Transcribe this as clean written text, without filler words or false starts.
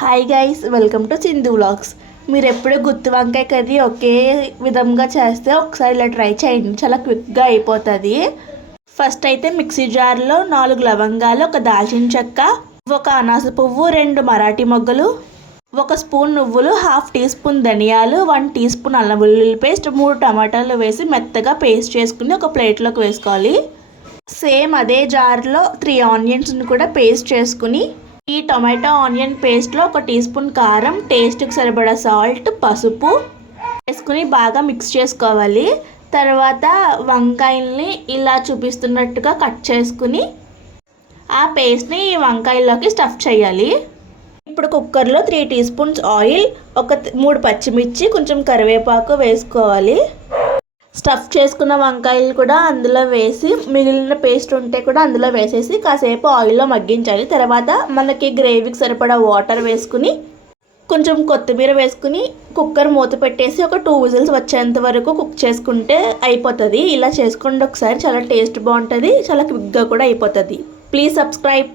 Hi guys, welcome to Sindhu vlogs. మీరు ఎప్పుడు గుత్తి వంకాయ కర్రీ ఒకే విధంగా చేస్తే ఒకసారి ఇలా ట్రై చేయండి. చాలా క్విక్గా అయిపోతుంది. ఫస్ట్ అయితే మిక్సీ జార్లో 4 లవంగాలు, ఒక దాల్చిన చెక్క, ఒక అనాస పువ్వు, 2 మరాఠీ మొగ్గలు, 1 స్పూన్ నువ్వులు, 1/2 టీ స్పూన్ ధనియాలు, 1 టీ స్పూన్ అల్లం వెల్లుల్లి పేస్ట్, 3 టమాటాలు వేసి మెత్తగా పేస్ట్ చేసుకుని ఒక ప్లేట్లోకి వేసుకోవాలి. సేమ్ అదే జార్లో 3 ఆనియన్స్ని కూడా పేస్ట్ చేసుకుని ఈ టొమాటో ఆనియన్ పేస్ట్లో 1 టీ స్పూన్ కారం, టేస్ట్కి సరిపడా సాల్ట్, పసుపు వేసుకుని బాగా మిక్స్ చేసుకోవాలి. తర్వాత వంకాయల్ని ఇలా చూపిస్తున్నట్టుగా కట్ చేసుకుని ఆ పేస్ట్ని ఈ వంకాయల్లోకి స్టఫ్ చేయాలి. ఇప్పుడు కుక్కర్లో 3 టీ స్పూన్స్ ఆయిల్, 3 పచ్చిమిర్చి, కొంచెం కరివేపాకు వేసుకోవాలి. స్టఫ్ చేసుకున్న వంకాయలు కూడా అందులో వేసి మిగిలిన పేస్ట్ ఉంటే కూడా అందులో వేసేసి కాసేపు ఆయిల్లో మగ్గించాలి. తర్వాత మనకి గ్రేవీకి సరిపడా వాటర్ వేసుకుని కొంచెం కొత్తిమీర వేసుకుని కుక్కర్ మూత పెట్టేసి ఒక 2 విజిల్స్ వచ్చేంత వరకు కుక్ చేసుకుంటే అయిపోతుంది. ఇలా చేసుకోండి ఒకసారి, చాలా టేస్ట్ బాగుంటుంది, చాలా క్విక్గా కూడా అయిపోతుంది. Please subscribe.